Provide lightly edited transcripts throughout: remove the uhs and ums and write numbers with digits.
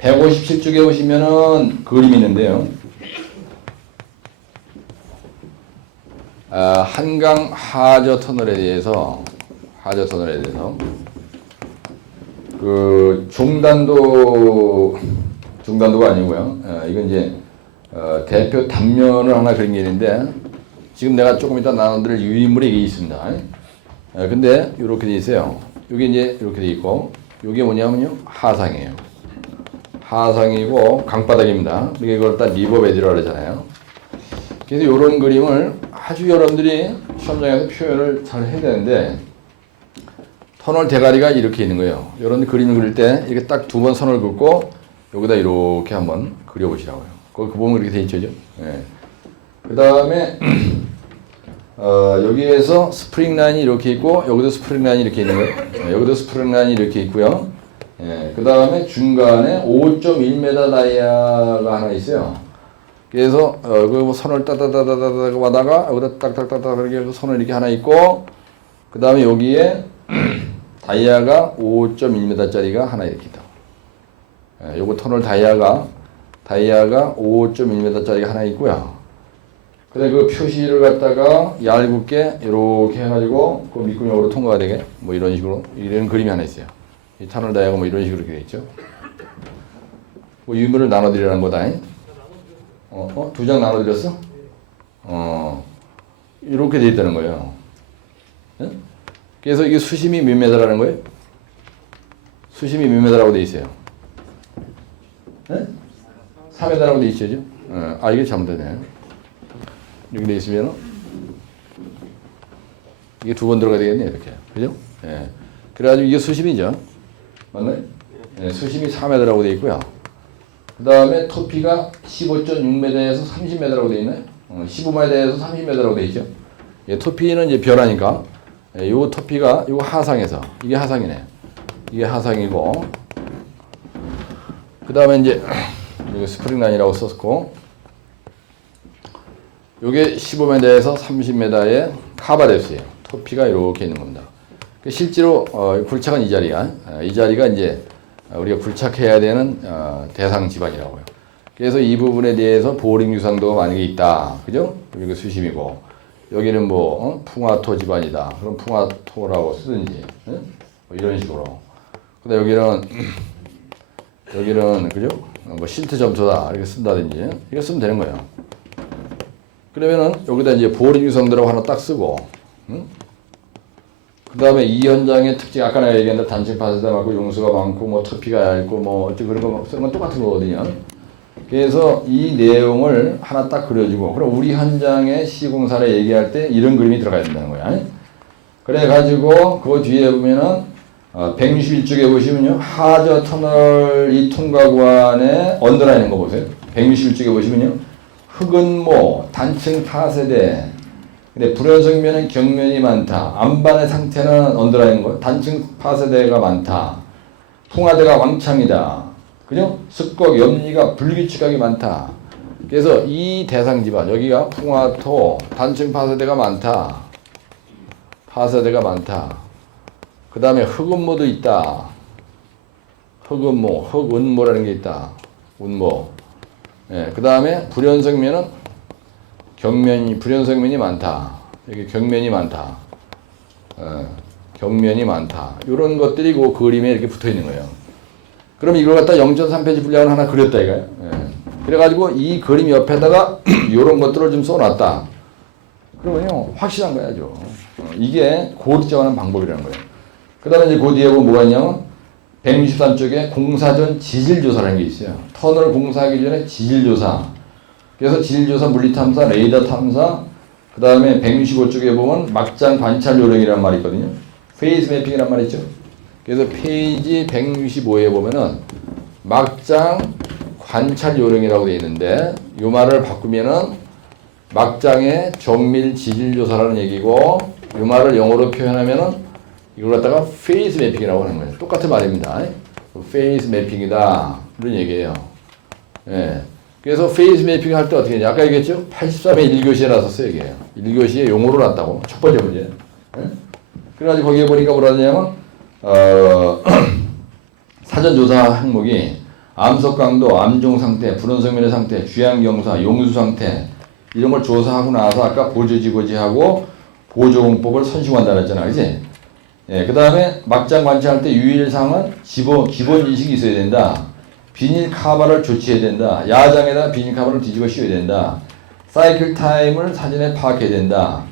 157쪽에 보시면은 그림이 있는데요. 한강 하저 터널에 대해서 그 중단도가 아니고요. 이건 이제 대표 단면을 하나 그린 게 있는데 지금 내가 조금 이따 나눠드릴 유인물이 이게 있습니다. 근데 이렇게 돼 있어요. 이게 이제 이렇게 돼 있고 이게 뭐냐면요 하상이에요. 하상이고 강바닥입니다. 그러니까 이걸 다 리버 베드라고 그러잖아요. 그래서 이런 그림을 아주 여러분들이 시험장에서 표현을 잘 해야 되는데 터널 대가리가 이렇게 있는 거예요. 이런 그림을 그릴 때 이렇게 딱 두 번 선을 긋고 여기다 이렇게 한번 그려보시라고요. 거기 보면 이렇게 돼 있죠. 예. 그 다음에 여기에서 스프링 라인이 이렇게 있고 여기도 스프링 라인이 이렇게 있는 거예요. 예, 여기도 스프링 라인이 이렇게 있고요. 예, 그 다음에 중간에 5.1m 다이아가 하나 있어요. 그래서 그 선을 따다다다다다가 하다가 여기다 딱딱딱딱 그렇게 해서 선을 이렇게 하나 있고 그 다음에 여기에 다이아가 5.1m짜리가 하나 이렇게 있다. 예, 요거 터널 다이아가 5.1m짜리가 하나 있고요. 근데 그 표시를 갖다가 얇게 이렇게 해가지고 그 밑구녕으로 통과가 되게 뭐 이런 식으로 이런 그림이 하나 있어요. 이 터널 다이아가 뭐 이런 식으로 이렇게 돼 있죠. 뭐 유물을 나눠드리라는 거다. 두 장 나눠드렸어? 이렇게 돼 있다는 거예요. 네? 그래서 이게 수심이 몇 메다라는 거예요? 수심이 몇 메다라고 돼 있어요? 네? 4m라고 돼 있죠? 이게 잘못되네. 이렇게 돼 있으면 이게 두 번 들어가야 되겠네 이렇게. 그죠? 예. 그래가지고 이게 수심이죠. 맞나요? 예, 수심이 4m라고 돼 있고요. 그 다음에 토피가 15.6m에서 30m라고 돼 있나요? 15m에서 30m라고 돼 있죠. 예, 토피는 이제 변하니까 요 토피가 요 하상에서 이게 하상이네. 이게 하상이고 그 다음에 이제 이거 스프링 라인이라고 썼고 요게 15m에서 30m의 카바데스예요. 토피가 이렇게 있는 겁니다. 실제로 굴착은 이 자리가 이제 우리가 굴착해야 되는 대상 지반이라고요. 그래서 이 부분에 대해서 보링 유상도가 만약에 있다, 그죠? 여기 수심이고 여기는 뭐 풍화토 지반이다. 그럼 풍화토라고 쓰든지 뭐 이런 식으로. 근데 여기는 그죠? 뭐 실트 점토다 이렇게 쓴다든지 이거 쓰면 되는 거예요. 그러면은 여기다 이제 보링 유상도라고 하나 딱 쓰고, 그 다음에 이 현장의 특징, 아까 내가 얘기했는데 단층 파쇄가 많고 용수가 많고 뭐 터피가 얇고 뭐 어째 그런 거 쓰는 건 똑같은 거거든요. 그래서 이 내용을 하나 딱 그려주고, 그럼 우리 현장의 시공사를 얘기할 때 이런 그림이 들어가야 된다는 거야. 그래가지고 그 뒤에 보면은 161쪽에 보시면요 하저 터널 이 통과구간에 언더라인인 거 보세요. 161쪽에 보시면요 흑은모, 단층 파쇄대, 근데 불연성면은 경면이 많다. 안반의 상태는 언더라인인 거. 단층 파쇄대가 많다. 풍화대가 왕창이다. 그죠? 습곡, 염리가 불규칙하게 많다. 그래서 이 대상 지반, 여기가 풍화토, 단층 파쇄대가 많다. 파쇄대가 많다. 그 다음에 흑은모도 있다. 흑은모, 흑은모라는 게 있다. 운모. 예, 그 다음에 불연성면은 불연성면이 많다. 여기 경면이 많다. 경면이 많다. 이런 것들이 그 그림에 이렇게 붙어 있는 거예요. 그럼 이걸 갖다 0.3페이지 분량을 하나 그렸다 이거예요. 예. 그래가지고 이 그림 옆에다가 이런 것들을 좀 써놨다. 그러면요 확실한 거야죠. 이게 고립정하는 방법이라는 거예요. 그 다음에 이제 그 뒤에 보면 뭐가 있냐면 163쪽에 공사 전 지질조사라는 게 있어요. 터널 공사하기 전에 지질조사. 그래서 지질조사, 물리탐사, 레이더 탐사, 그 다음에 165쪽에 보면 막장 관찰 요령이라는 말이 있거든요. 페이스 매핑이란 말이 있죠. 그래서 페이지 165에 보면은 막장 관찰 요령이라고 되어 있는데 이 말을 바꾸면은 막장의 정밀 지질조사라는 얘기고 이 말을 영어로 표현하면은 이걸 갖다가 페이스 매핑이라고 하는 거예요. 똑같은 말입니다. 페이스 매핑이다. 이런 얘기예요. 예. 그래서 페이스 매핑 할 때 어떻게 했냐. 아까 얘기했죠? 83회 1교시에 나섰어요. 이게. 1교시에 용어로 났다고. 첫 번째 문제. 예? 그래가지고 거기에 보니까 뭐라 하냐면, 사전조사 항목이 암석 강도, 암종 상태, 불연성면의 상태, 주양 경사, 용수 상태 이런 걸 조사하고 나서 아까 보조지고지하고 보조공법을 선시한다고 했잖아, 그지? 예, 그 다음에 막장 관찰할 때 유일사항은 기본 지식이 있어야 된다. 비닐 카바를 조치해야 된다. 야장에다 비닐 카바를 뒤집어 씌워야 된다. 사이클 타임을 사전에 파악해야 된다.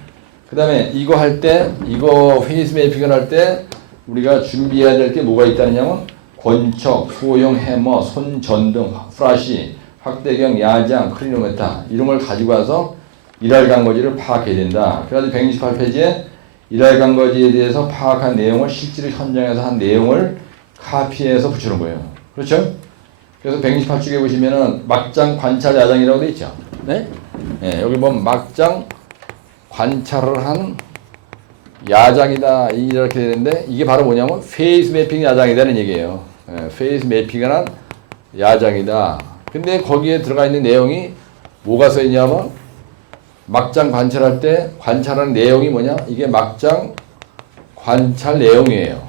그 다음에 이거 할 때, 이거 페이스 매핑을 할 때 우리가 준비해야 될 게 뭐가 있다느냐면 권척, 소형 해머, 손전등, 프라시, 확대경, 야장, 크리노메타 이런 걸 가지고 와서 일할 간거지를 파악해야 된다. 그래서 168페이지에 일할 간거지에 대해서 파악한 내용을 실제로 현장에서 한 내용을 카피해서 붙이는 거예요. 그렇죠? 그래서 168쪽에 보시면은 막장 관찰 야장이라고 되어 있죠. 네? 네, 여기 보면 막장 관찰을 한 야장이다 이렇게 되는데 이게 바로 뭐냐면 페이스 매핑 야장이라는 얘기예요. 예, 페이스 매핑을 한 야장이다. 근데 거기에 들어가 있는 내용이 뭐가 써 있냐면 막장 관찰할 때 관찰하는 내용이 뭐냐? 이게 막장 관찰 내용이에요.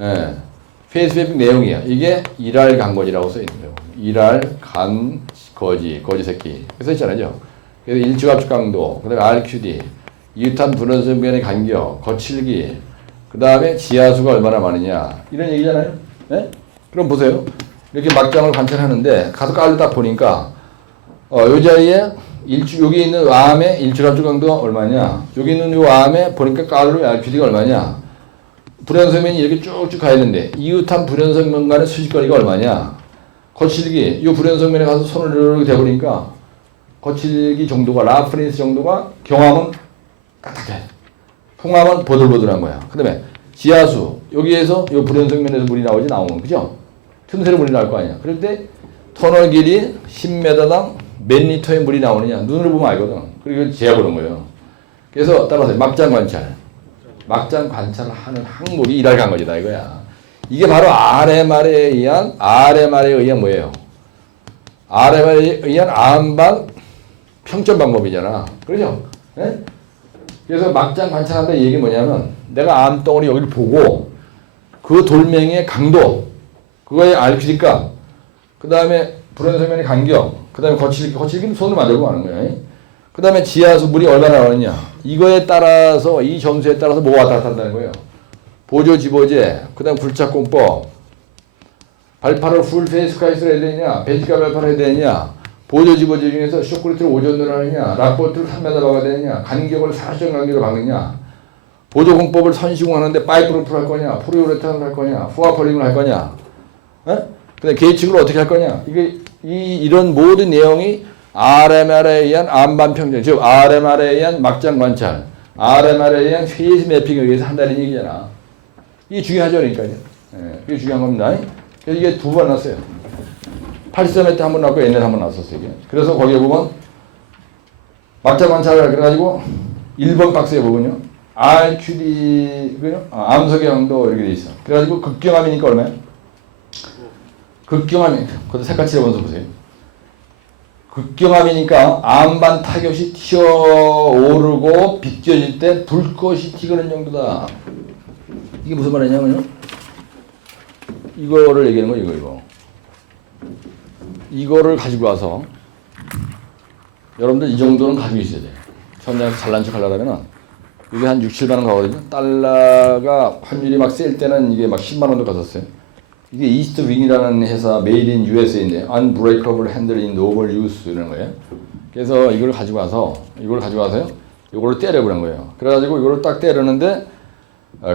예, 페이스 매핑 내용이야. 이게 일할 간거지라고 써 있는 거예요. 일할 간거지, 거지 새끼. 그래서 있잖아요. 그래서 일주압축 강도, 그다음에 RQD, 이웃한 분원성면의 간격, 거칠기, 그 다음에 지하수가 얼마나 많으냐 이런 얘기잖아요. 네? 그럼 보세요. 이렇게 막장을 관찰하는데 가서 깔로 딱 보니까 요 자리에 여기 있는 암의 일주압축 강도가 얼마냐, 여기 있는 요 암에 보니까 깔로 RQD가 얼마냐, 불연성면이 이렇게 쭉쭉 가야 되는데 이웃한 불연성면 간의 수직거리가 얼마냐, 거칠기, 요 불연성면에 가서 손을 이렇게 대보니까 거칠기 정도가 라프니스 정도가 경함은 딱딱해. 통함은 보들보들한 거야. 그 다음에 지하수. 여기에서 요 불연성면에서 물이 나오는 그죠? 틈새로 물이 나올 거 아니야. 그럴 때 터널 길이 10m당 몇 리터의 물이 나오느냐. 눈으로 보면 알거든. 그리고 재보는 거예요. 그래서 따라서 막장 관찰. 막장 관찰을 하는 항목이 일할 간거지다 이거야. 이게 바로 RMR에 의한 뭐예요? RMR에 의한 암반 평점 방법이잖아. 그렇죠? 네? 그래서 막장 관찰한다 이 얘기 뭐냐면 내가 암덩어리 여기를 보고 그 돌멩이의 강도, 그거의 RQD 값, 그 다음에 불연성면의 간격, 그 다음에 거칠기는 손으로 만들고 하는 거야. 그 다음에 지하수 물이 얼마나 나오느냐, 이거에 따라서 이 점수에 따라서 뭐가 왔다 갔다 한다는 거예요. 보조지보제, 그 다음 굴착공법, 발파를 풀페이스 카이스로 해야 되냐, 베지가 발파를 해야 되냐, 보조지보제 중에서 쇼크리트를 5전으로 하느냐, 락보트를 3m 박아야 되느냐, 간격을 40점 간격으로 박느냐, 보조공법을 선시공하는데 파이프루프를 할 거냐, 프로유레탄을 할 거냐, 후아폴링을 할 거냐, 그다음 계측을 어떻게 할 거냐. 이런 모든 내용이 RMR에 의한 암반 평정, 즉 RMR에 의한 막장 관찰, RMR에 의한 페이스 매핑에 의해서 한다는 얘기잖아. 이게 중요하죠, 그러니까요. 예, 그게 중요한 겁니다. 그래서 이게 두 번 났어요. 83회 때 한 번 나왔고 옛날에 한 번 나왔었어요. 이게. 그래서 거기에 보면 막장 관찰을 그래가지고 1번 박스에 보면요. RQD, 암석의 강도 이렇게 돼 있어. 그래가지고 극경암이니까 얼마야? 극경암이, 그것도 색깔 칠해보면서 보세요. 극경암이니까 암반 타격이 튀어오르고 비껴질 때 불꽃이 튀는 정도다. 이게 무슨 말이냐면요. 이거를 얘기하는 거예요, 이거. 이거를 가지고 와서 여러분들 이 정도는 가지고 있어야 돼요. 현장에서 잘난 척 하려면 이게 한 6, 7만 원 가거든요. 달러가 환율이 막 셀 때는 이게 막 10만 원도 갔었어요. 이게 이스트 윙이라는 회사 메이드 인 USA인데 Unbreakable Handle in Novel Use 이런 거예요. 그래서 이걸 가지고 와서요. 이거를 때려보는 거예요. 그래가지고 이거를 딱 때리는데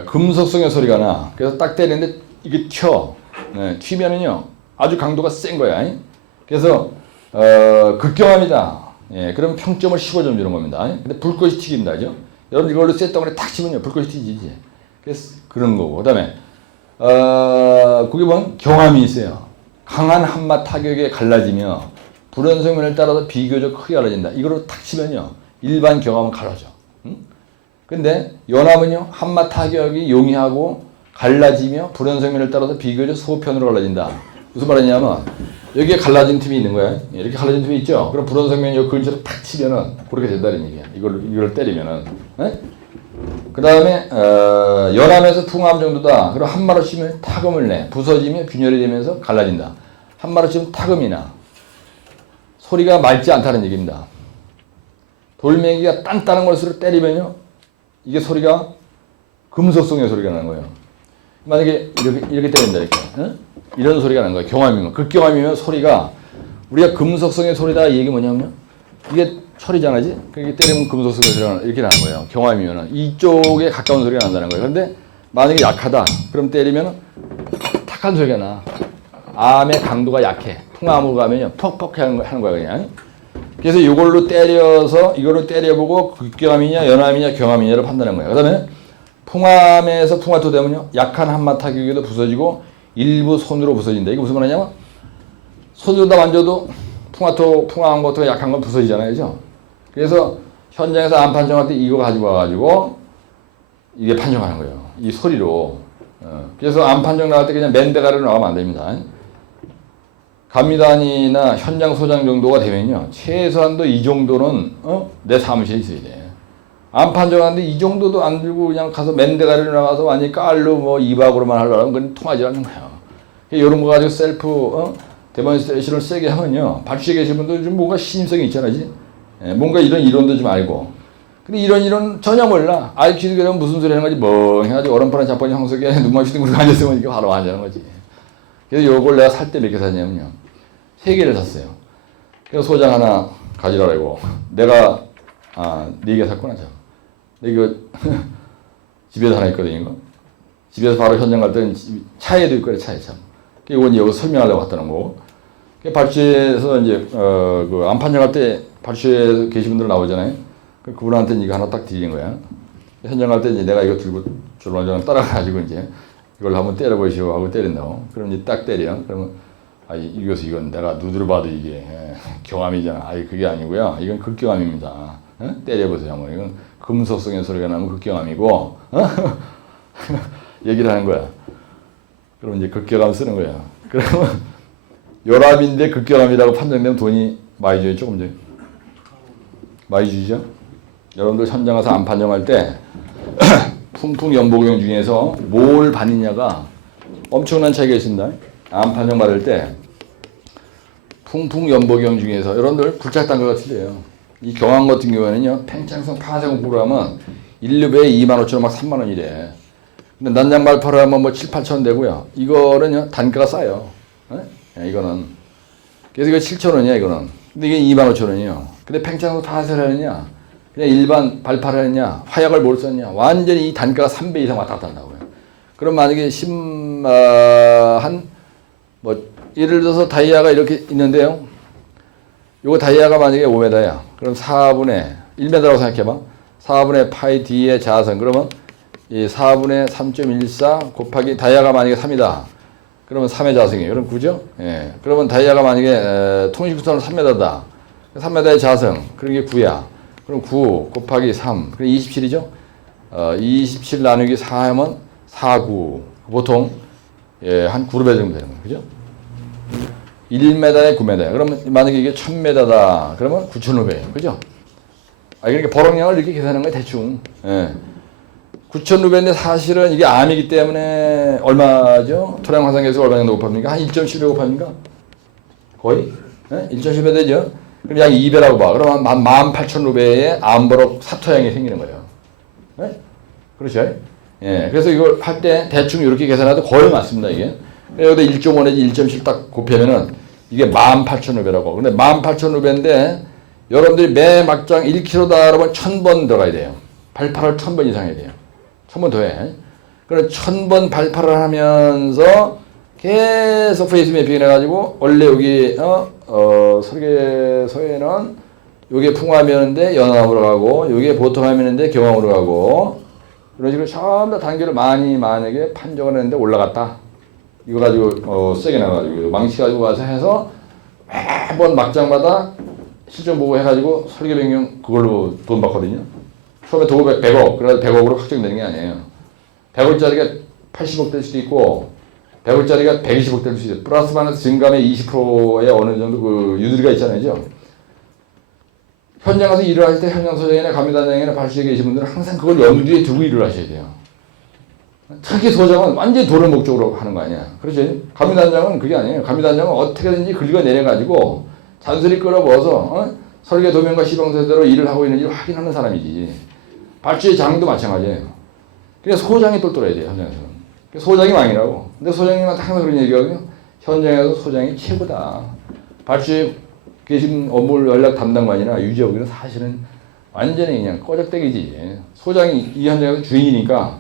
금속성의 소리가 나. 그래서 딱 때리는데 이게 튀어. 네, 튀면은요 아주 강도가 센 거야. 그래서 극경함이다. 예, 그럼 평점을 15점 주는 겁니다. 근데 불꽃이 튀긴다, 그죠? 여러분 이걸로 쇳덩어리 탁 치면요 불꽃이 튀지지. 그래서 그런 거고. 그다음에 거기 보면 경함이 있어요. 강한 한마 타격에 갈라지며 불연성면을 따라서 비교적 크게 갈라진다. 이거로 탁 치면요 일반 경함은 갈라져. 근데 연함은요 한마 타격이 용이하고 갈라지며 불연성면을 따라서 비교적 소편으로 갈라진다. 무슨 말이냐면 여기에 갈라진 틈이 있는 거야. 이렇게 갈라진 틈이 있죠. 그럼 불연성면이 요 근처로 탁 치면은 그렇게 된다는 얘기야. 이걸 때리면은. 그 다음에 연함에서 풍암 정도다. 그럼 한마로 치면 타금을 내. 부서지며 균열이 되면서 갈라진다. 한마디로 타금이나 소리가 맑지 않다는 얘기입니다. 돌멩이가 단단한 것으로 때리면요, 이게 소리가 금속성의 소리가 나는 거예요. 만약에 이렇게 때린다 이렇게, 응? 이런 소리가 나는 거예요. 경함이면, 극경함이면 소리가 우리가 금속성의 소리다 이 얘기 뭐냐면 이게 철이잖아, 지? 그게 때리면 금속성의 소리가 이렇게 나는 거예요. 경함이면은 이쪽에 가까운 소리가 난다는 거예요. 그런데 만약에 약하다, 그럼 때리면 탁한 소리가 나. 암의 강도가 약해. 풍암으로 가면요, 퍽퍽 하는 거야 그냥. 그래서 이걸로 때려서 이걸로 때려보고 극경함이냐 연함이냐 경함이냐를 판단하는 거예요. 그다음에 풍암에서 풍화토 되면요, 약한 한마타기에도 부서지고 일부 손으로 부서진다. 이게 무슨 말이냐면 손으로 다 만져도 풍화한 것도 약한 건 부서지잖아요, 그죠? 그래서 현장에서 암 판정할 때 이거 가지고 와가지고 이게 판정하는 거예요. 이 소리로. 그래서 암 판정 나갈 때 그냥 맨대가리로 나가면 안 됩니다. 감미단이나 현장 소장 정도가 되면요, 최소한도 이 정도는 내 사무실에 있어야 돼. 암 판정하는데 이 정도도 안 들고 그냥 가서 맨대가리로 나가서 완전히 깔로 뭐 이박으로만 하려면 그건 통하지 않는 거예요. 이런 거 가지고 셀프 데몬스트레이션을 세게 하면요, 발주에 계신 분들 좀 뭔가 신임성이 있잖아요. 뭔가 이런 이론도 좀 알고. 근데 이런 전혀 몰라. IQ도 그러면 무슨 소리 하는 거지 멍해가지고 얼음파란 자판기 황석에 눈 마주치고 그러고 앉았으면 이게 바로 앉아는 거지. 그래서 요걸 내가 살 때 몇 개 샀냐면요, 3개를 샀어요. 그래서 소장 하나 가지라고. 내가 4개 샀구나. 저. 이거 집에서 하나 있거든요. 이거. 집에서 바로 현장 갈 때는 차에도 있고 그래, 차에 참. 이건 여기 설명하려고 갖다 놓은 거고. 발주에서 이제 그 암 판정할 때 발주에 계신 분들 나오잖아요. 그분한테 이거 하나 딱 드리는 거야. 현장 갈 때 이제 내가 이거 들고 줄만장 따라가지고 이제 이걸 한번 때려보시오 하고 때린다고. 그럼 이제 딱 때려. 그러면 이건 내가 누드로 봐도 이게 경함이잖아. 그게 아니고요. 이건 극경함입니다. 때려보세요. 뭐 이건 금속성의 소리가 나면 극경함이고, 얘기를 하는 거야. 그럼 이제 극경함 쓰는 거야. 그러면 요람인데 극경함이라고 판정되면 돈이 많이 줘요, 조금 줘요? 많이 주죠? 여러분들 현장 가서 암 판정할 때 풍풍 연보경 중에서 뭘 받느냐가 엄청난 차이가 있습니다. 암 판정 받을 때 풍풍 연보경 중에서 여러분들 굴착단 것 같은데요. 이 경암 같은 경우에는요, 팽창성 파쇄공 프로그램은 1류배에 25,000원 막 3만원이래. 근데 난장 발파를 하면 뭐 7, 8천원 되고요. 이거는요, 단가가 싸요. 이거는. 그래서 이거 7,000원이야, 이거는. 근데 이게 25,000원이에요. 근데 팽창성 파쇄를 하느냐, 그냥 일반 발파를 하느냐, 화약을 뭘 썼냐, 완전히 이 단가가 3배 이상 왔다 갔다 한다고요. 그럼 만약에 예를 들어서 다이아가 이렇게 있는데요. 요거 다이아가 만약에 5m야. 그럼 4분의 1m라고 생각해봐. 4분의 파이 D의 자선. 그러면 이 4분의 3.14 곱하기 다이아가 만약에 3이다. 그러면 3의 자성이에요. 그럼 9죠? 예. 그러면 다이아가 만약에 통신구선은 3m다. 3m의 자성. 그런 게 9야. 그럼 9 곱하기 3. 그럼 27이죠? 27 나누기 4 하면 49. 보통 한 9배 정도 되는 거예요. 그죠? 1m에 9m야. 그러면 만약에 이게 1000m다. 그러면 9,500. 그죠? 그러니까 버럭량을 이렇게 계산하는 거예요, 대충. 9,500인데 사실은 이게 암이기 때문에 얼마죠? 토량 화상계수가 얼마 정도 곱합니까? 한 1.7배 곱합니까? 거의? 1.7배 되죠? 그럼 약 2배라고 봐. 그러면 18,500의 암버럭 사토양이 생기는 거예요. 그렇죠? 그래서 이걸 할 때 대충 이렇게 계산해도 거의 맞습니다, 이게. 여기다 1.5 내지 1.7 딱 곱하면은 이게 18,500라고. 근데 18,500인데 여러분들이 매 막장 1kg다 그러면 1000번 들어가야 돼요. 발파를 1000번 이상 해야 돼요. 1000번 더 해. 그럼 1000번 발파를 하면서 계속 페이스 매핑을 해가지고 원래 여기 설계서에는 요게 풍화면인데 연암으로 가고 요게 보통 화면인데 경암으로 가고 이런 식으로 전부 다 단계를 많이 만약에 판정을 했는데 올라갔다. 이거 가지고 세게 나가지고 망치 가지고 와서 해서 매번 막장마다 실전 보고 해가지고 설계 변경 그걸로 돈 받거든요. 처음에 도구 100억, 그래서 100억으로 확정되는 게 아니에요. 100억짜리가 80억 될 수도 있고 100억짜리가 120억 될 수도 있어요. 플러스 마이너스 증감의 20%의 어느 정도 그 유두리가 있잖아요. 그죠? 현장 가서 일을 할 때 현장 소장이나 감리단장이나 발주에 계신 분들은 항상 그걸 염두에 두고 일을 하셔야 돼요. 특히 소장은 완전히 돈을 목적으로 하는 거 아니야. 그렇지? 감리단장은 그게 아니에요. 감리단장은 어떻게든지 긁어내려가지고 잔소리 끌어모아서 설계 도면과 시방서대로 일을 하고 있는지 확인하는 사람이지. 발주의 장도 마찬가지예요. 그래서 소장이 똘똘해야 돼요, 현장에서는. 소장이 왕이라고. 근데 소장님한테 항상 그런 얘기하거든요. 현장에서 소장이 최고다. 발주에 계신 업무 연락 담당관이나 유지업은 사실은 완전히 그냥 꺼적대기지. 소장이 이 현장에서 주인이니까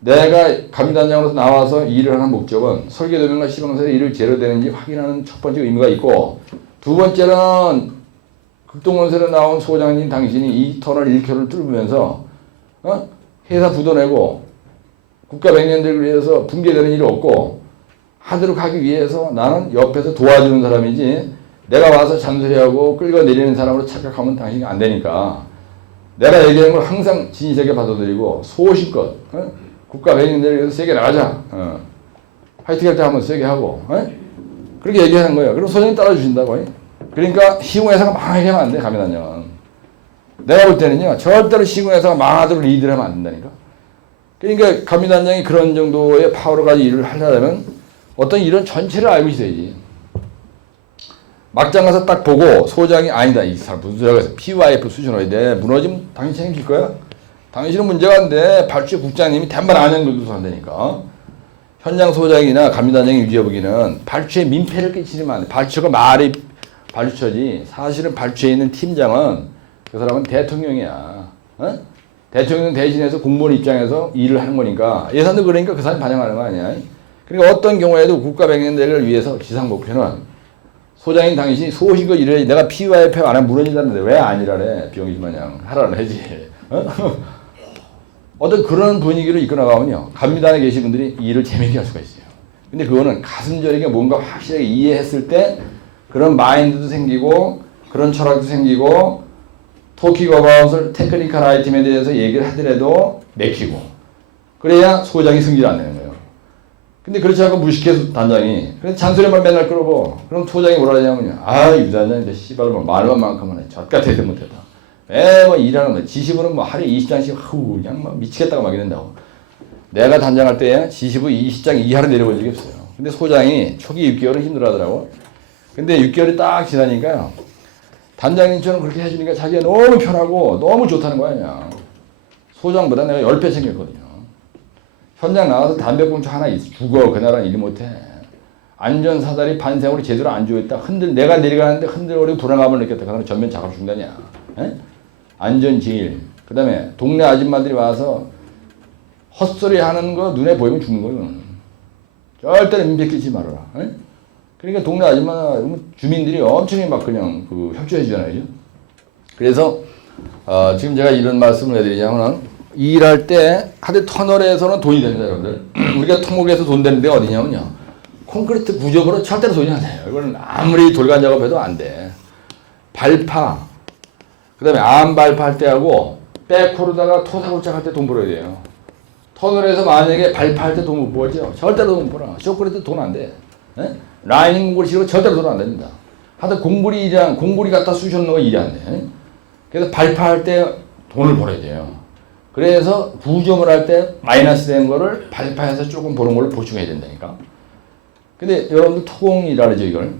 내가 감리단장으로서 나와서 일을 하는 목적은 설계도면과 시방서에 일을 제대로 되는지 확인하는 첫 번째 의미가 있고, 두 번째는 극동건설에 나온 소장님 당신이 이 터널 1km를 뚫으면서 회사 부도 내고 국가 백년들을 위해서 붕괴되는 일이 없고 하도록 하기 위해서 나는 옆에서 도와주는 사람이지, 내가 와서 잔소리하고 끌어내리는 사람으로 착각하면 당신이 안 되니까 내가 얘기하는 걸 항상 진실하게 받아들이고 소신껏 국가 백년들을 위해서 세게 나가자. 화이팅 할 때 한번 세게 하고 그렇게 얘기하는 거예요. 그럼 소장님 따라주신다고. 그러니까 시공회사가 망하게 하면 안 돼, 감리단장은. 내가 볼 때는요, 절대로 시공회사가 망하도록 리드를 하면 안 된다니까. 그러니까 감리단장이 그런 정도의 파워를 가지고 일을 하려면 어떤 이런 전체를 알고 있어야지. 막장 가서 딱 보고 소장이 아니다, 이 사람 무슨 소리가 있어, PYF 수준으로 돼. 무너지면 당신 책임질 거야? 당신은 문제가 안 돼. 발주 국장님이 대만 안양도도 한다니까. 현장 소장이나 감리단장의 유지여부기는 발주에 민폐를 끼치면 안 돼. 발주가 말이 발주처지. 사실은 발주에 있는 팀장은 그 사람은 대통령이야. 대통령 대신해서 공무원 입장에서 일을 하는 거니까, 예산도 그러니까 그 사람이 반영하는 거 아니야. 그러니까 어떤 경우에도 국가 백년대를 위해서 지상 목표는 소장인 당신이 소신껏 일해야지. 내가 PYF 안 하면 무너진다는데 왜 아니라래. 비용이지 마냥 하라는 해지. 어떤 그런 분위기를 이끌어나가면요, 감리단에 계신 분들이 일을 재밌게 할 수가 있어요. 근데 그거는 가슴 저리게 뭔가 확실하게 이해했을 때 그런 마인드도 생기고 그런 철학도 생기고, 토킹 어바웃을 테크니컬 아이템에 대해서 얘기를 하더라도 맥히고, 그래야 소장이 승질 안 내는 거예요. 근데 그렇지 않고 무식해서 단장이 그래서 잔소리만 맨날 끌어보. 그럼 소장이 뭐라 하냐면요, 아, 유 단장 이제 씨발 뭐 말만큼은 해. 젖같아 도 못했다. 뭐 일하는 거 지시부는 뭐 하루에 20장씩 하고 그냥 막 미치겠다고 막 이런다고. 내가 단장할 때 지시부 20장 이하로 내려본 적이 없어요. 근데 소장이 초기 6개월은 힘들어하더라고. 근데 6개월이 딱 지나니까 단장님처럼 그렇게 해주니까 자기가 너무 편하고 너무 좋다는 거야. 그냥 소장보다 내가 10배 챙겼거든요. 현장 나가서 담배꽁초 하나 죽어. 그날은 일 못해. 안전사다리 반생으로 제대로 안 주어있다. 내가 내려가는데 흔들거리고 불안감을 느꼈다. 그다음에 전면 작업 중단이야. 안전지일. 그 다음에 동네 아줌마들이 와서 헛소리 하는 거 눈에 보이면 죽는 거예요. 절대로 민폐 끼치지 말아라. 그러니까 동네 아줌마 주민들이 엄청 막 그냥 협조해 주잖아요. 그래서 지금 제가 이런 말씀을 해드리자면, 일할 때 하드 터널에서는 돈이 됩니다, 여러분들. 우리가 토목에서 돈 되는 데가 어디냐면요, 콘크리트 부적으로 절대로 돈이 안 돼요. 이거는 아무리 돌간 작업해도 안 돼. 발파, 그 다음에 암 발파할 때 하고 백호로다가 토사골짝 할 때 돈 벌어야 돼요. 터널에서 만약에 발파할 때 돈 못 벌죠? 절대로 돈 못 벌어. 쇼크리트 돈 안 돼. 라이닝 공구리 치고 절대로 돈 안 됩니다. 하여튼 공구리 갖다 쑤셔놓는 거 일이 안 돼. 그래서 발파할 때 돈을 벌어야 돼요. 그래서 부점을 할 때 마이너스 된 거를 발파해서 조금 버는 걸로 보충해야 된다니까. 근데 여러분들 토공이라 그러죠, 이걸.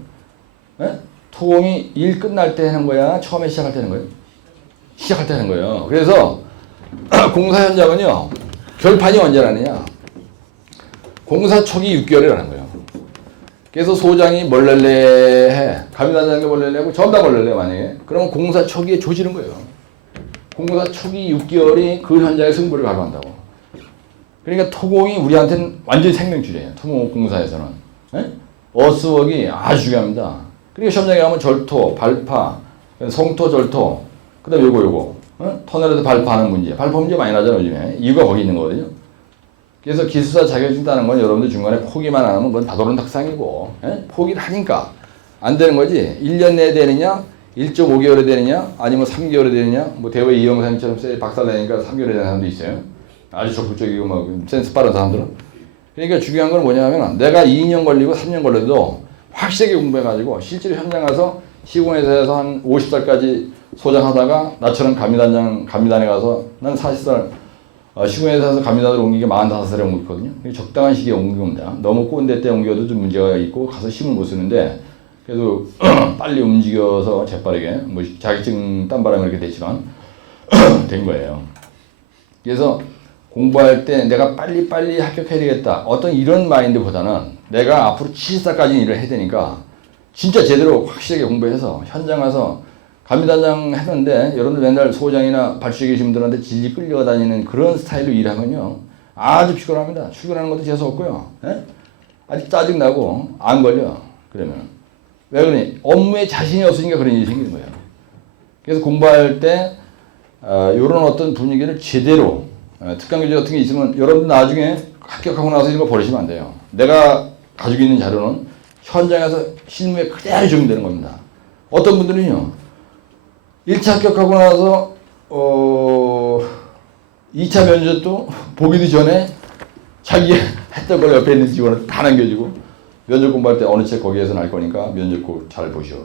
토공이 일 끝날 때 하는 거야? 처음에 시작할 때 하는 거예요? 시작할 때 하는 거예요. 그래서 공사 현장은요, 결판이 언제 나느냐? 공사 초기 6개월이라는 거예요. 그래서 소장이 뭘 낼래 해. 감리단장이 뭘 낼래고 전부 다 뭘 낼래 만약에. 그러면 공사 초기에 조지는 거예요. 공사 초기 6개월이 그 현장의 승부를 가져간다고. 그러니까 토공이 우리한테는 완전히 생명줄이에요. 토목 공사에서는. 어스웍이 아주 중요합니다. 그러니까 시험장에 가면 절토, 발파, 성토, 절토, 그 다음에 요거. 터널에서 발파하는 문제. 발파 문제 많이 나잖아요, 요즘에. 이유가 거기 있는 거거든요. 그래서 기술사 자격증 따는 건 여러분들 중간에 포기만 안 하면 그건 다도른 탁상이고, 포기를 하니까 안 되는 거지. 1년 내에 되느냐, 1.5개월에 되느냐, 아니면 3개월에 되느냐, 뭐 대회 이영상처럼 박살내니까 3개월에 되는 사람도 있어요. 아주 적극적이고 막 센스 빠른 사람들은. 그러니까 중요한 건 뭐냐면, 내가 2년 걸리고 3년 걸려도 확실하게 공부해가지고 실제로 현장 가서 시공회사에서 한 50살까지 소장하다가 나처럼 감리단에 가서 난 사실상 시군에 사서 감리단으로 옮긴 게 45살에 옮겼거든요. 적당한 시기에 옮긴 겁니다. 너무 꼰대 때 옮겨도 좀 문제가 있고 가서 힘을 못 쓰는데 그래도 빨리 움직여서 재빠르게 뭐 자격증 딴바람에 이렇게 됐지만 된 거예요. 그래서 공부할 때 내가 빨리 합격해야 되겠다. 어떤 이런 마인드보다는 내가 앞으로 70살까지 일을 해야 되니까 진짜 제대로 확실하게 공부해서 현장 가서 감리단장 했는데 여러분들 맨날 소장이나 발주에 계신 분들한테 질질 끌려다니는 그런 스타일로 일하면요. 아주 피곤합니다. 출근하는 것도 재수 없고요. 예? 아주 짜증나고 안 걸려. 그러면. 왜 그러니? 업무에 자신이 없으니까 그런 일이 생기는 거예요. 그래서 공부할 때 이런 어떤 분위기를 제대로 특강교재 같은 게 있으면 여러분들 나중에 합격하고 나서 이런 거 버리시면 안 돼요. 내가 가지고 있는 자료는 현장에서 실무에 그대로 적용되는 겁니다. 어떤 분들은요. 1차 합격하고 나서 2차 면접도 보기도 전에 자기 했던 걸 옆에 있는 직원을 다 남겨주고 면접 공부할 때 어느 책 거기에서 날 거니까 면접 꼭 잘 보시오.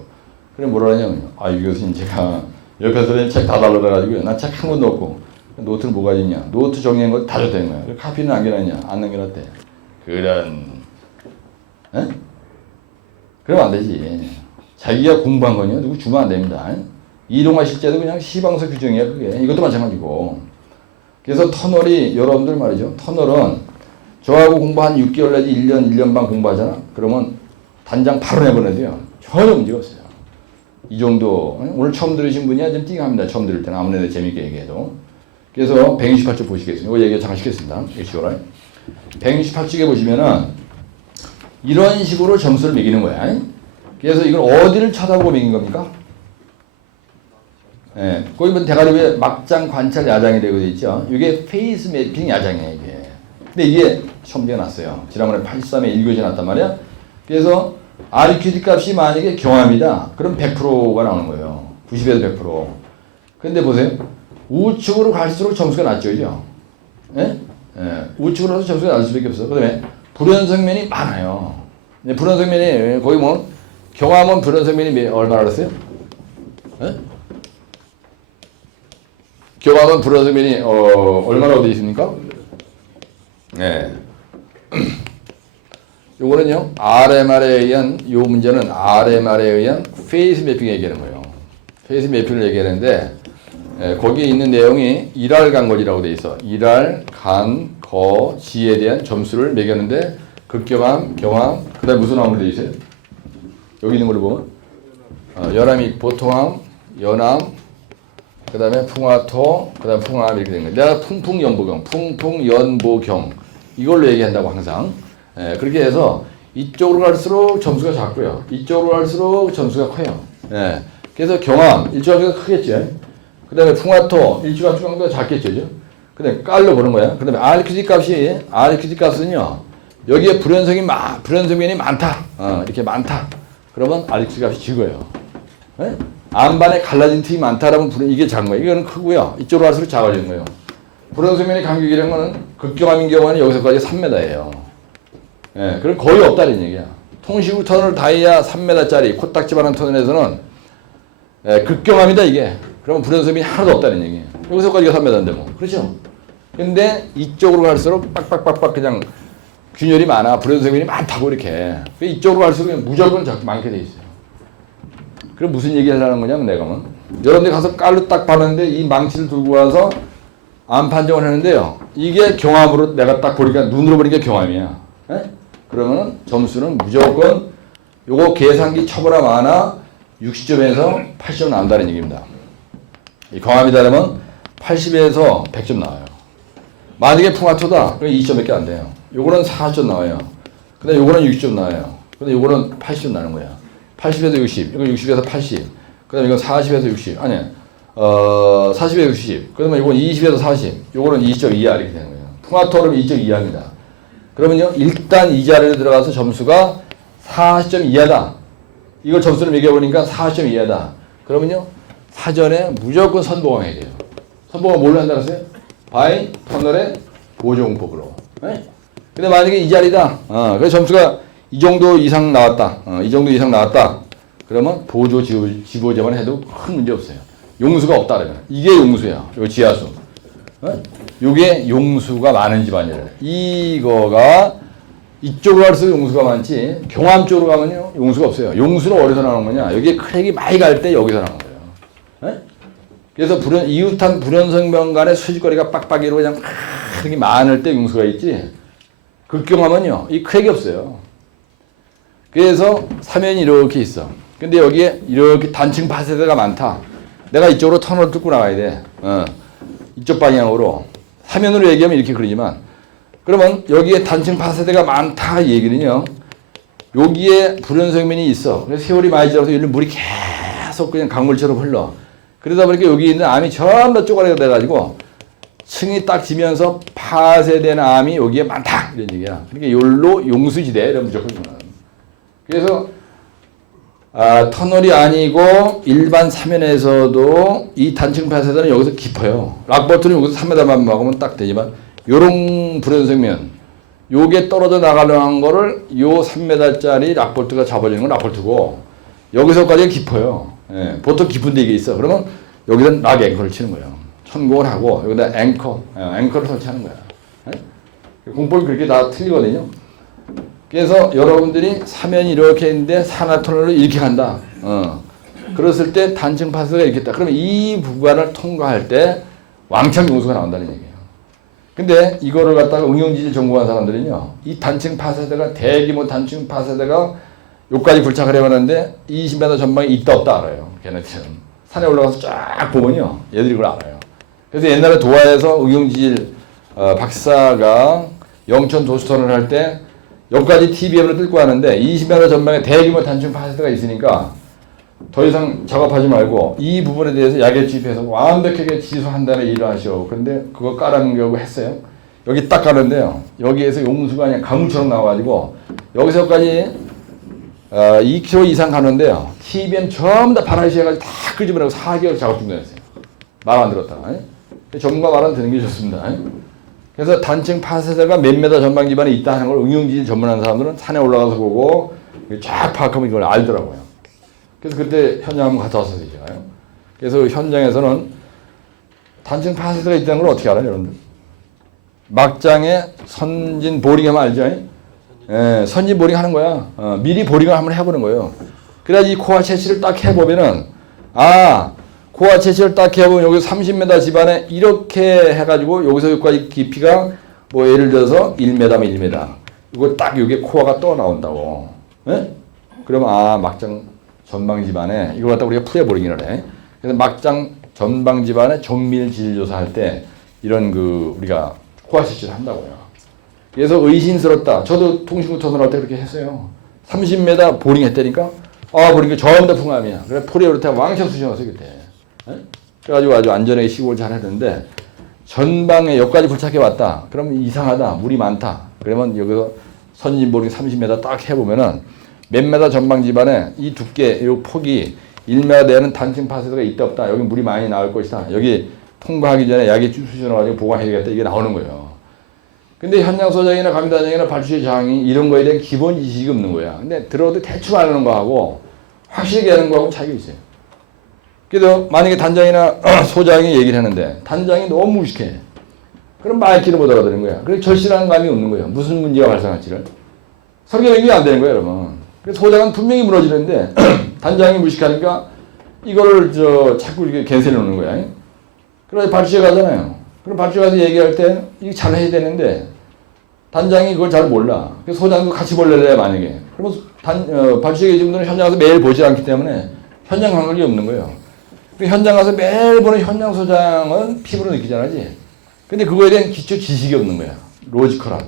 그래 뭐라 하냐면 유 교수님 제가 옆에서 책 다 달라가지고 난 책 한 권도 없고 노트는 뭐가 있냐. 노트 정리한 거 다 줬다는 거야. 카피는 남겨놨냐. 안 남겨놨대. 그런 에? 그러면 안 되지. 자기가 공부한 거냐 누구 주면 안 됩니다. 이동화 실제도 그냥 시방서 규정이야 그게. 이것도 마찬가지고. 그래서 터널이 여러분들 말이죠. 터널은 저하고 공부 한 6개월 내지 1년 반 공부하잖아. 그러면 단장 바로 내보내도요. 전혀 문제가 없어요. 이 정도. 오늘 처음 들으신 분이야 좀 띵합니다. 처음 들을 때는 아무래도 재밌게 얘기해도. 그래서 168쪽 보시겠습니다. 이거 얘기 잠깐 시켰습니다. 168쪽에 보시면은 이런 식으로 점수를 매기는 거야. 그래서 이걸 어디를 쳐다보고 매긴 겁니까? 예, 거기 보면 대가리 위에 막장, 관찰, 야장이 되고 있죠. 이게 페이스 매핑 야장이에요, 이게. 근데 이게 처음에 났어요. 지난번에 83에 1교시 났단 말이야. 그래서 RQD 값이 만약에 경함이다. 그럼 100%가 나오는 거예요. 90에서 100%. 근데 보세요. 우측으로 갈수록 점수가 낮죠, 그죠? 예? 예, 우측으로 가서 점수가 낮을 수밖에 없어. 그 다음에 불연성면이 많아요. 불연성면이, 거기 뭐, 경함은 불연성면이 얼마나 알았어요? 예? 경함은 불연성면이, 얼마나 어디 있습니까? 네. 요거는요, RMR에 의한, 요 문제는 RMR에 의한 페이스 매핑 얘기하는 거예요. 페이스 매핑을 얘기하는데, 거기에 있는 내용이 일할 간거리라고 돼 있어. 일할, 간, 거, 지에 대한 점수를 매겼는데, 극경함, 경함, 그 다음에 무슨 함으로 돼 있어요? 여기 있는 걸 보면, 연함이 보통함, 연함, 그 다음에 풍화토, 그 다음에 풍화함 이렇게 되는 거예요. 내가 풍풍연보경, 풍풍연보경 이걸로 얘기한다고 항상. 그렇게 해서 이쪽으로 갈수록 점수가 작고요. 이쪽으로 갈수록 점수가 커요. 그래서 경함, 일주감수가 크겠죠. 그 다음에 풍화토, 일주감수가 작겠죠. 그 다음에 깔로 보는 거야. 그 다음에 RQD 값은요, 여기에 불연성면이 많다. 이렇게 많다. 그러면 RQD 값이 적어요. 안반에 갈라진 틈이 많다라면 이게 작은 거예요. 이거는 크고요. 이쪽으로 갈수록 작아지는 거예요. 불연성면의 간격이라는 거는 극경함인 경우에는 여기서까지 3m예요. 그럼 거의 없다는 얘기야. 통시구 터널 다이아 3m짜리 코딱지만한 터널에서는 극경함이다 이게. 그러면 불연성면이 하나도 없다는 얘기예요. 여기서까지가 3m인데 뭐. 그렇죠? 근데 이쪽으로 갈수록 빡빡빡빡 그냥 균열이 많아. 불연성면이 많다고 이렇게. 이쪽으로 갈수록 무조건 많게 돼 있어요. 그럼 무슨 얘기 하려는 거냐면 내가 여러분들 가서 깔로 딱 바르는데 이 망치를 들고 와서 암 판정을 하는데요. 이게 경함으로 내가 딱 보니까 눈으로 보니까 경함이야. 그러면 점수는 무조건 요거 계산기 쳐보라 마나 60점에서 80점 나온다는 얘기입니다. 이 경함이다 그러면 80에서 100점 나와요. 만약에 풍화토다 그럼 2점밖에 안 돼요. 요거는 40점 나와요. 근데 요거는 60점 나와요. 근데 요거는 80점 나는 거야. 80에서 60, 이건 60에서 80, 그 다음에 이건 40에서 60, 40에서 60, 그러면 이건 20에서 40, 요거는 2.2 이렇게 되는 거예요. 풍화토는 2.2 이하입니다. 그러면요, 일단 이 자리에 들어가서 점수가 40점 이하다. 이걸 점수를 매겨보니까 40점 이하다. 그러면요, 사전에 무조건 선보강해야 돼요. 선보강 뭘로 한다 그랬어요? 바이 터널의 보조공법으로. 근데 만약에 이 자리다. 그래서 점수가 이 정도 이상 나왔다. 이 정도 이상 나왔다. 그러면 보조 지보제만 해도 큰 문제 없어요. 용수가 없다 그러면. 이게 용수야. 요 지하수. 요게 용수가 많은 집안이래요. 이거가 이쪽으로 갈수록 용수가 많지 경암 쪽으로 가면요 용수가 없어요. 용수는 어디서 나오는 거냐? 여기 크랙이 많이 갈 때 여기서 나오는 거예요. 그래서 이웃한 불연성명 간의 수직거리가 빡빡이로 그냥 크랙이 많을 때 용수가 있지 극경하면요 이 크랙이 없어요. 그래서 사면이 이렇게 있어. 근데 여기에 이렇게 단층 파세대가 많다. 내가 이쪽으로 터널을 뚫고 나가야 돼. 이쪽 방향으로. 사면으로 얘기하면 이렇게 그리지만 그러면 여기에 단층 파세대가 많다 이 얘기는요. 여기에 불연성면이 있어. 그래서 세월이 많이 지나서 여기는 물이 계속 그냥 강물처럼 흘러. 그러다 보니까 여기 있는 암이 전부 다 쪼가리가 돼가지고 층이 딱 지면서 파쇄된 암이 여기에 많다 이런 얘기야. 그러니까 여기로 용수지대 이런 무조건. 그래서 터널이 아니고 일반 사면에서도 이 단층 파쇄대는 여기서 깊어요. 락볼트는 여기서 3m만 막으면 딱 되지만 요런 불연성면 요게 떨어져 나가려는 거를 요 3m짜리 락볼트가 잡아주는 건 락볼트고 여기서까지 깊어요. 예, 보통 깊은 데 이게 있어. 그러면 여기다 락 앵커를 치는 거예요. 천공을 하고 여기다 앵커를 설치하는 거야. 예? 공법이 그렇게 다 틀리거든요. 그래서 여러분들이 사면이 이렇게 있는데 산하 터널로 이렇게 간다. 그랬을 때 단층 파쇄가 이렇게 있다. 그러면 이 구간을 통과할 때 왕창 용수가 나온다는 얘기예요. 근데 이거를 갖다가 응용지질 전공한 사람들은요. 이 단층 파쇄대가 대규모 단층 파쇄대가 여기까지 굴착을 해봤는데 20m 전방에 있다 없다 알아요. 걔네들은. 산에 올라가서 쫙 보면요. 얘들이 그걸 알아요. 그래서 옛날에 도하에서 응용지질 박사가 영천 도수터널을 할 때 여기까지 TBM으로 뚫고 하는데 20m 전방에 대규모 단층 파쇄대가 있으니까 더 이상 작업하지 말고 이 부분에 대해서 약에 주입해서 완벽하게 지수한 다음에 일을 하시오. 근데 그거 깔아놓으려고 했어요. 여기 딱 깔았는데요. 여기에서 용수가 그냥 강물처럼 나와가지고 여기서까지 2km 이상 가는데요. TBM 전부 다 바라시해가지고 다 끄집어내고 4개월 작업 중단했어요. 말 안 들었다가. 전문가 말 안 듣는 게 좋습니다. 그래서 단층 파쇄대가 몇 메다 전방 지반에 있다 하는 걸 응용지질 전문하는 사람들은 산에 올라가서 보고 쫙 파악하면 이걸 알더라고요. 그래서 그때 현장 한번 갔다 왔어요. 제가요. 그래서 현장에서는 단층 파쇄대가 있다는 걸 어떻게 알아요, 여러분들? 막장에 선진 보링하면 알죠? 예, 선진 보링 하는 거야. 미리 보링을 한번 해보는 거예요. 그래야지 이 코어 채취를 딱 해보면은 코어 채취를 딱 해보면 여기 30m 집안에 이렇게 해가지고 여기서 여기까지 깊이가 뭐 예를 들어서 1m면 1m. 이거 딱 여기 코어가 또 나온다고. 예? 그러면 막장 전방 집안에 이걸 갖다 우리가 프레보링이라 해. 그래서 막장 전방 집안에 정밀 지질 조사할 때 이런 우리가 코어 채취를 한다고요. 그래서 의심스럽다. 저도 통신구 터널 할 때 그렇게 했어요. 30m 보링 했다니까 보니까 전부 다 풍암이야. 그래 포리오르타 왕창 수정했어요 그때. 그래가지고 아주 안전하게 시공을 잘 했는데 전방에 여기까지 굴착해 왔다. 그러면 이상하다. 물이 많다. 그러면 여기서 선진 보링 30m 딱 해보면은 몇 메다 전방 집안에 이 두께, 이 폭이 1m 되는 단층 파쇄대가 있다 없다. 여기 물이 많이 나올 것이다. 여기 통과하기 전에 약이 수준화가지고 보관해야 되겠다. 이게 나오는 거예요. 근데 현장 소장이나 감단장이나 발주의 장이 이런 거에 대한 기본 지식이 없는 거야. 근데 들어도 대충 아는 거하고 확실하게 하는 거하고 차이가 있어요. 그래도 만약에 단장이나 소장이 얘기를 하는데 단장이 너무 무식해. 그럼 말귀를 못 알아듣는 거야. 그래서 절실한 감이 없는 거예요. 무슨 문제가 발생할지를. 설계명이 안 되는 거예요, 여러분. 그래서 소장은 분명히 무너지는데 단장이 무식하니까 이거를 자꾸 이렇게 캔슬해 놓는 거야. 그래서 발주에 가잖아요. 그럼 발주에 가서 얘기할 때 이거 잘 해야 되는데 단장이 그걸 잘 몰라. 그래서 소장도 같이 볼래래 만약에. 그러면 발주에 계신 분들은 현장 가서 매일 보지 않기 때문에 현장 감각이 없는 거예요. 현장 가서 매일 보는 현장 소장은 피부로 느끼잖아지. 근데 그거에 대한 기초 지식이 없는 거야. 로지컬한.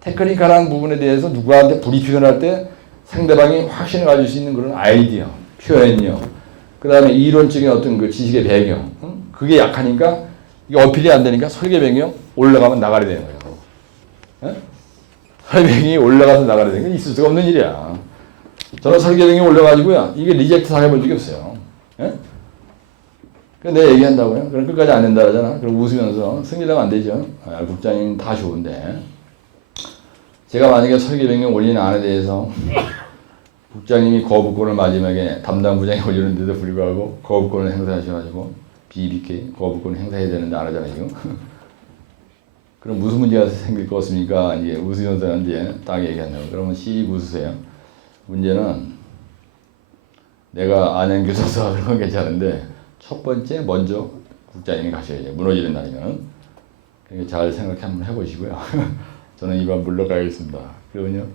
테크니컬한 부분에 대해서 누구한테 브리핑을 할 때 상대방이 확신을 가질 수 있는 그런 아이디어, 표현력, 그 다음에 이론적인 어떤 그 지식의 배경. 그게 약하니까 이게 어필이 안 되니까 설계 변경 올라가면 나가야 되는 거예요. 설계변경이 올라가서 나가야 되는 건 있을 수가 없는 일이야. 저는 설계변경이 올라가지고요. 이게 리젝트 당해본 적이 없어요. 그래 내가 얘기한다고요? 그럼 끝까지 안 된다 하잖아. 그럼 웃으면서 승리하면 안 되죠. 국장님 다 좋은데. 제가 만약에 설계 변경 올리는 안에 대해서 국장님이 거부권을 마지막에 담당 부장이 올리는데도 불구하고 거부권을 행사하셔가지고 BBK 거부권 행사해야 되는데 안 하잖아요 지금. 그럼 무슨 문제가 생길 것 같습니까? 이제 웃으면서 이제 딱 얘기한다고. 그러면 씩 웃으세요. 문제는 내가 안양교도소 하는 건 괜찮은데 첫 번째 먼저 국장님이 가셔야 돼요. 무너지는 날이면. 그러니까 잘 생각 한번 해보시고요. 저는 이만 물러가겠습니다. 그러면요.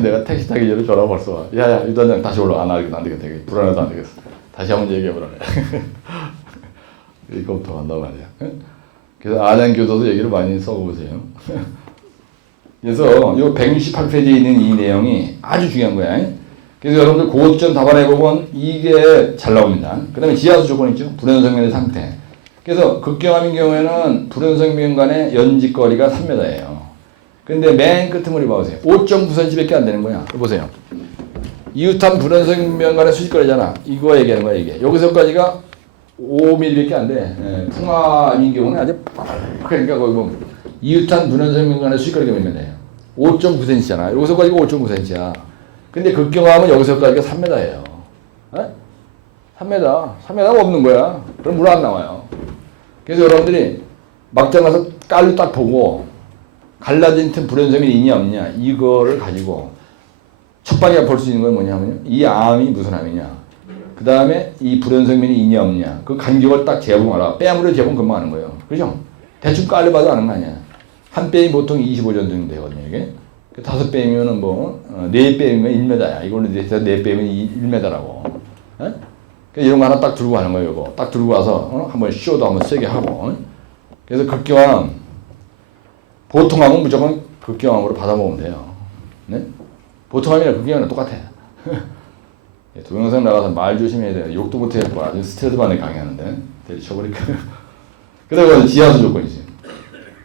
내가 택시 타기 전에 전화 벌써 와. 야야 유단장 다시 올라가. 안 되겠다. 불안해서 안 되겠어. 다시 한번 얘기해보라. 이거부터 한단 말이야. 그래서 안양교도소 얘기를 많이 써보세요. 그래서 요 168페이지에 있는 이 내용이 아주 중요한 거야. 그래서 여러분들 고점 답안해보면 이게 잘 나옵니다. 그 다음에 지하수 조건 있죠. 불연성면의 상태. 그래서 극경암인 경우에는 불연성면 간의 연직거리가 3m예요. 근데 맨 끝머리 봐보세요. 5.9cm밖에 안 되는 거야. 보세요. 이웃한 불연성면 간의 수직거리잖아. 이거 얘기하는 거야 이게. 여기서까지가 5mm밖에 안 돼. 예, 풍암인 경우는 아주 그러니까 거기 보면 이웃한 불연성면 간의 수직거리가 몇 m예요? 5.9cm잖아. 여기서까지가 5.9cm야. 근데 극경암은 여기서까지가 3m예요. 에? 3m. 3m가 없는 거야. 그럼 물 안 나와요. 그래서 여러분들이 막장 가서 깔로 딱 보고 갈라진 틈 불연성면이 있냐 없냐 이거를 가지고 첫 방에 볼 수 있는 건 뭐냐면요. 이 암이 무슨 암이냐. 그 다음에 이 불연성면이 있냐 없냐. 그 간격을 딱 재봉하라. 뺨으로 재봉 금방 하는 거예요. 그죠? 대충 깔로 봐도 아는 거 아니야. 한 뺨이 보통 25전 정도 되거든요. 이게. 5뺨이면은 뭐 4뺨이면 1m야. 이걸로 돼서 4뺨이면 1m라고. 이런 거 하나 딱 들고 가는 거예요. 이거. 딱 들고 와서 한번 쇼도 한번 세게 하고. 그래서 극경암 보통암은 무조건 극경암으로 받아먹으면 돼요. 네? 보통암이랑 극경암은 똑같아. 동영상 나가서 말 조심해야 돼요. 욕도 못해갖고 아주 스트레스 받는 강의하는데 때려쳐버릴까. 그 다음에 지하수 조건이지.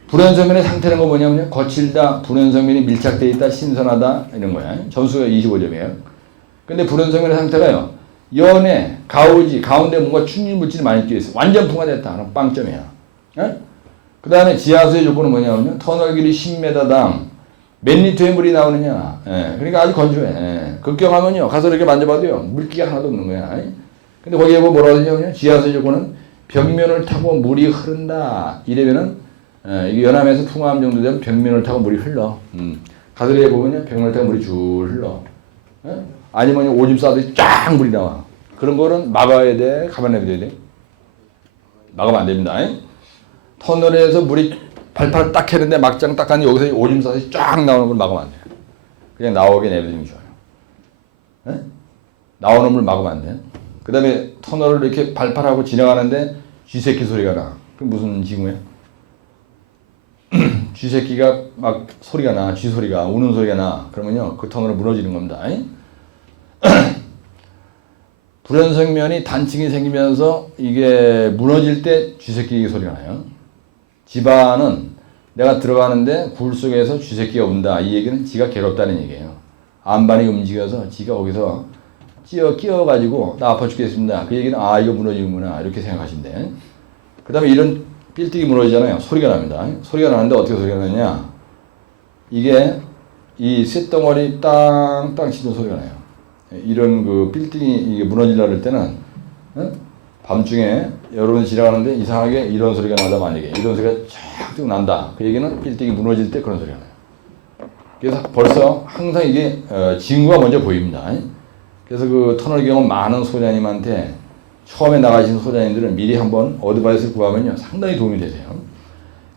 불연성면의 상태는 거 뭐냐면요. 거칠다, 불연성면이 밀착되어 있다, 신선하다 이런 거야. 점수가 25점이에요. 근데 불연성면의 상태가요. 연해, 가우지, 가운데 뭔가 충진 물질이 많이 끼어있어. 완전 풍화됐다. 그럼 빵점이야. 그 다음에 지하수의 조건은 뭐냐면요. 터널 길이 10m당 몇 리터의 물이 나오느냐. 예, 그러니까 아주 건조해. 예. 극경하면요. 가서 이렇게 만져봐도요. 물기가 하나도 없는 거야. 근데 거기에 뭐 뭐라고 하냐면요. 지하수의 조건은 벽면을 타고 물이 흐른다. 이러면은 이게 연암에서 풍화암 정도 되면 벽면을 타고 물이 흘러. 가설에 보면요. 벽면을 타고 물이 줄 흘러. 아니면 오줌 싸도 쫙 물이 나와. 그런 거는 막아야 돼. 가만 놔둬야 돼. 막으면 안 됩니다. 터널에서 물이 발판을 딱 했는데 막장 딱 하는데 여기서 오줌 싸서 쫙 나오는 걸 막으면 안 돼. 그냥 나오게 내버리는 게 좋아요. 나오는 물 막으면 안 돼. 그 다음에 터널을 이렇게 발판하고 지나가는데 쥐새끼 소리가 나. 그럼 무슨 징후야? 쥐새끼가 막 소리가 나. 쥐 소리가 우는 소리가 나. 그러면요. 그 터널은 무너지는 겁니다. 불연성면이 단층이 생기면서 이게 무너질 때 쥐새끼 소리가 나요. 집안은 내가 들어가는데 굴 속에서 쥐새끼가 운다. 이 얘기는 지가 괴롭다는 얘기예요. 안반이 움직여서 지가 거기서 끼어가지고 나 아파 죽겠습니다. 그 얘기는 아 이거 무너지는구나 이렇게 생각하시면 돼. 그 다음에 이런 빌딩이 무너지잖아요. 소리가 납니다. 소리가 나는데 어떻게 소리가 나냐. 이게 이 쇳덩어리 땅땅 치는 소리가 나요. 이런 그 빌딩이 이게 무너지려고 할 때는 밤중에 여러분이 지나가는데 이상하게 이런 소리가 나다 만약에 이런 소리가 쫙 난다. 그 얘기는 빌딩이 무너질 때 그런 소리가 나요. 그래서 벌써 항상 이게 징후가 먼저 보입니다. 그래서 그 터널 경험 많은 소장님한테 처음에 나가신 소장님들은 미리 한번 어드바이스를 구하면요 상당히 도움이 되세요.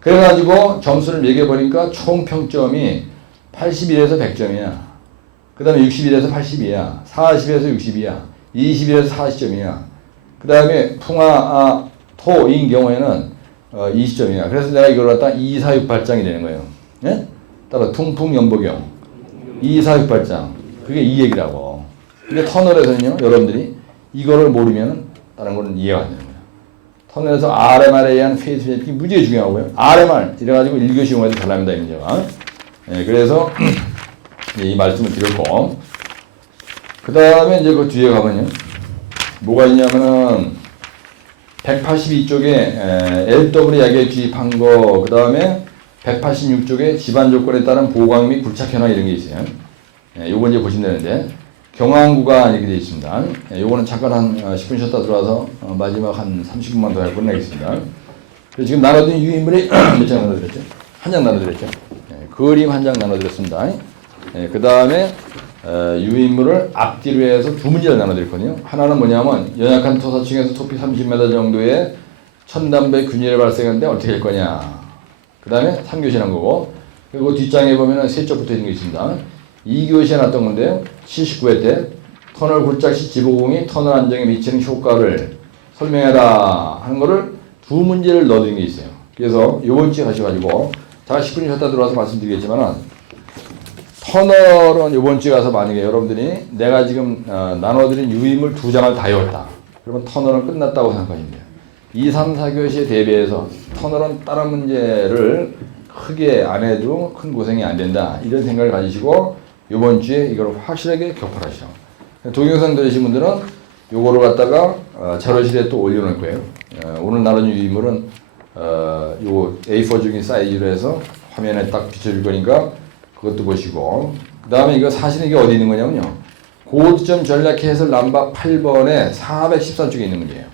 그래가지고 점수를 매겨보니까 총 평점이 81에서 100점이야. 그 다음에 61에서 80이야. 40에서 60이야. 21에서 40점이야. 그 다음에 풍화, 토인 경우에는 20점이야. 그래서 내가 이걸 갖다 2468장이 되는 거예요. 예? 따라 풍풍연보경 2468장. 그게 이 얘기라고. 근데 터널에서는요, 여러분들이 이거를 모르면 다른 거는 이해가 안 되는 거예요. 터널에서 RMR에 의한 페이스 맵이 무지하게 중요하고요. RMR 이래가지고 1교시 용어에서 잘 납니다, 이 문제가. 예, 그래서 이 말씀을 드렸고, 그 다음에 이제 그 뒤에 가면요. 뭐가 있냐면은 182쪽에 LW 약에 주입한 거, 그 다음에 186쪽에 집안 조건에 따른 보강 및 굴착 현황 이런 게 있어요. 요거 이제 보시면 되는데, 경항구가 이렇게 되어 있습니다. 요거는 잠깐 한 10분 쉬었다 들어와서 마지막 한 30분만 더 하고 끝내겠습니다. 그래서 지금 나눠드린 유인물이 몇 장 나눠드렸죠? 한 장 나눠드렸죠? 그림 한 장 나눠드렸습니다. 그 다음에 유인물을 앞뒤로 해서 두 문제를 나눠드렸거든요. 하나는 뭐냐면 연약한 토사층에서 토피 30m 정도의 천담배 균열이 발생하는데 어떻게 할 거냐. 그 다음에 3교시라는 거고, 그리고 뒷장에 보면은 세 쪽 붙어 있는 게 있습니다. 2교시에 나왔던 건데요. 79회 때 터널 굴착 시 지보공이 터널 안정에 미치는 효과를 설명해라 하는 거를 두 문제를 넣어드린 게 있어요. 그래서 요번 주에 가셔가지고 제가 10분 쉬었다 들어와서 말씀드리겠지만은 터널은 요번 주에 가서 만약에 여러분들이 내가 지금 나눠드린 유인물 두 장을 다 외웠다. 그러면 터널은 끝났다고 생각하시면 돼요. 2, 3, 4교시에 대비해서 터널은 다른 문제를 크게 안 해도 큰 고생이 안 된다. 이런 생각을 가지시고 요번 주에 이걸 확실하게 격파하시죠. 동영상 들으신 분들은 요거를 갖다가 자료실에 또 올려놓을 거예요. 오늘 나눠준 유인물은 요 A4 중인 사이즈로 해서 화면에 딱 비춰줄 거니까 그것도 보시고, 그 다음에 이거 사실은 이게 어디 있는 거냐면요. 고득점 전략 해설 남바 8번에 413쪽에 있는 문제예요.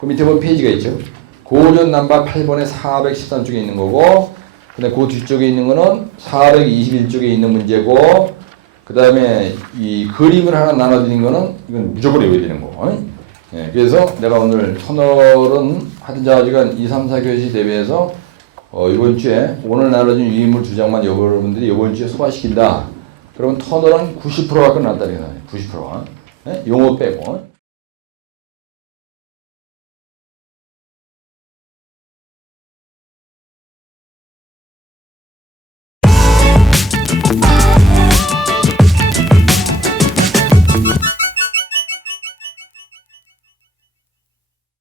그 밑에 보면 페이지가 있죠. 고전 남바 8번에 413쪽에 있는 거고, 근데 그 뒤쪽에 있는 거는 421쪽에 있는 문제고, 그 다음에 이 그림을 하나 나눠드린 거는 이건 무조건 외워야 되는 거. 예, 그래서 내가 오늘 터널은 하여튼 자지간 2, 3, 4교시 대비해서 이번 주에 오늘 나눠진 유인물 두 장만 여러분들이 이번 주에 소화시킨다. 그러면 터널은 90%가 끝났다. 90%. 예? 용어 빼고.